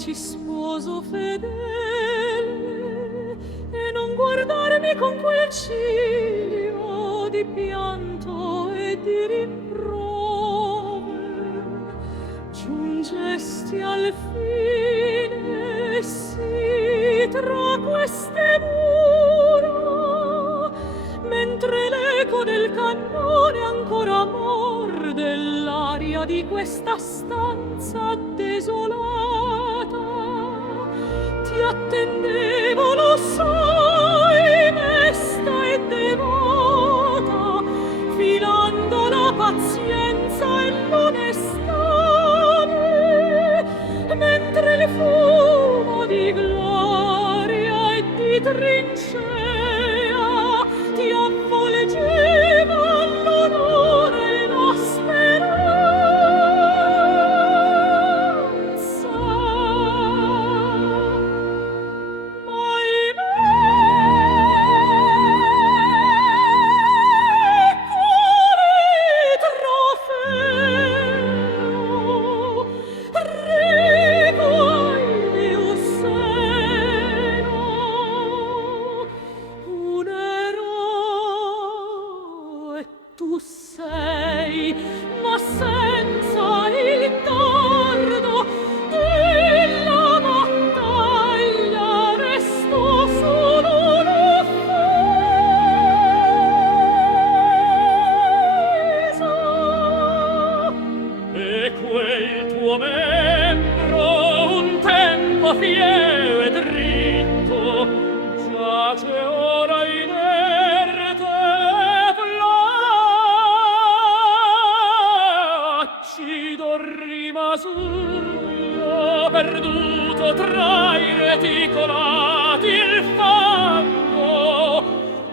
trovarci sposo fedele e non guardarmi con quel ciglio di pianto e di rimprovero. Giungesti al fine, sì, tra queste mura, mentre l'eco del cannone ancora morde l'aria di questa stanza desolata. Ti attendevo, lo sai, mesta e devota, filando la pazienza e l'onestà, mentre il fumo di gloria e di trincea ti avvolgeva l'onore e la speranza. Ma quale trofeo reco al mio seno? Un eroe tu sei, ma senza il dardo della battaglia resto solo l'offesa. E quel tuo membro un tempo fiero e dritto giace ora inerte flaccido rimasuglio perduto tra i reticolati il fango,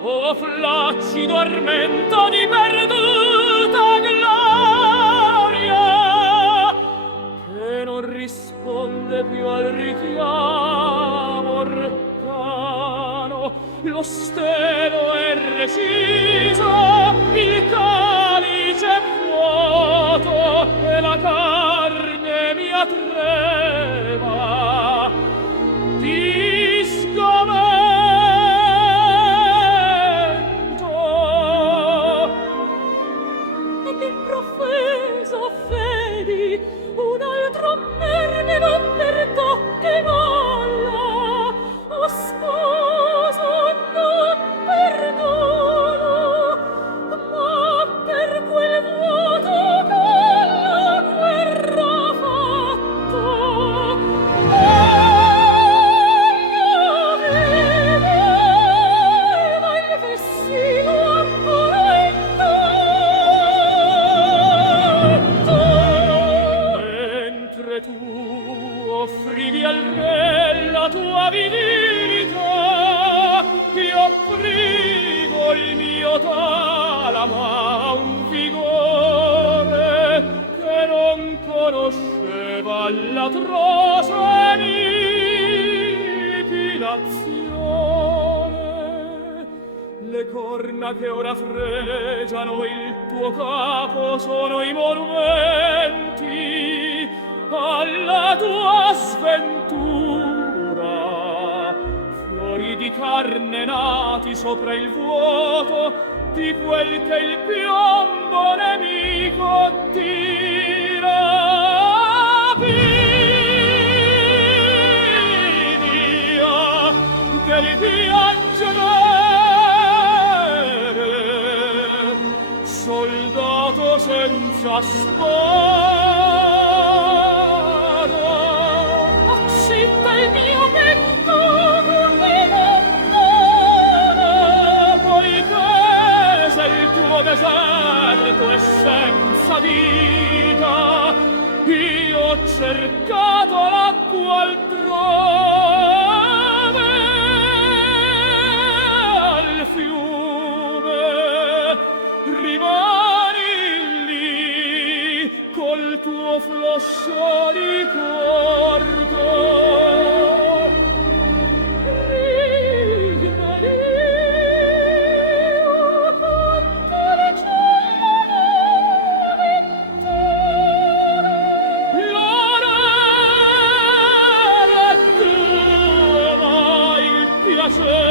o flaccido armento di perduta gloria che non risponde più al richiamo arcano. Lo stelo è reciso, il calice è vuoto e la carne mia trema. Ti sgomento e l'improfesa fedi un altro merne non pertocchi molla. O sposo, non perdono, ma per quel vuoto che la guerra ha fatto. Aveva il vestito ancora intatto, mentre tu offrivi al re la tua virilità, io offrivo il mio talamo a un vigore che non conosceva l'atroce anipilazione. Le corna che ora fregiano il tuo capo sono i monumenti alla tua sventura, fiori di carne nati sopra il vuoto di quel che il piombo nemico ti rapidia del piangere, soldato senza spada. Accetta il mio petto come lontana, poiché se il tuo deserto è senza vita, io ho cercato l'acqua altrove, al fiume rimani lì col piace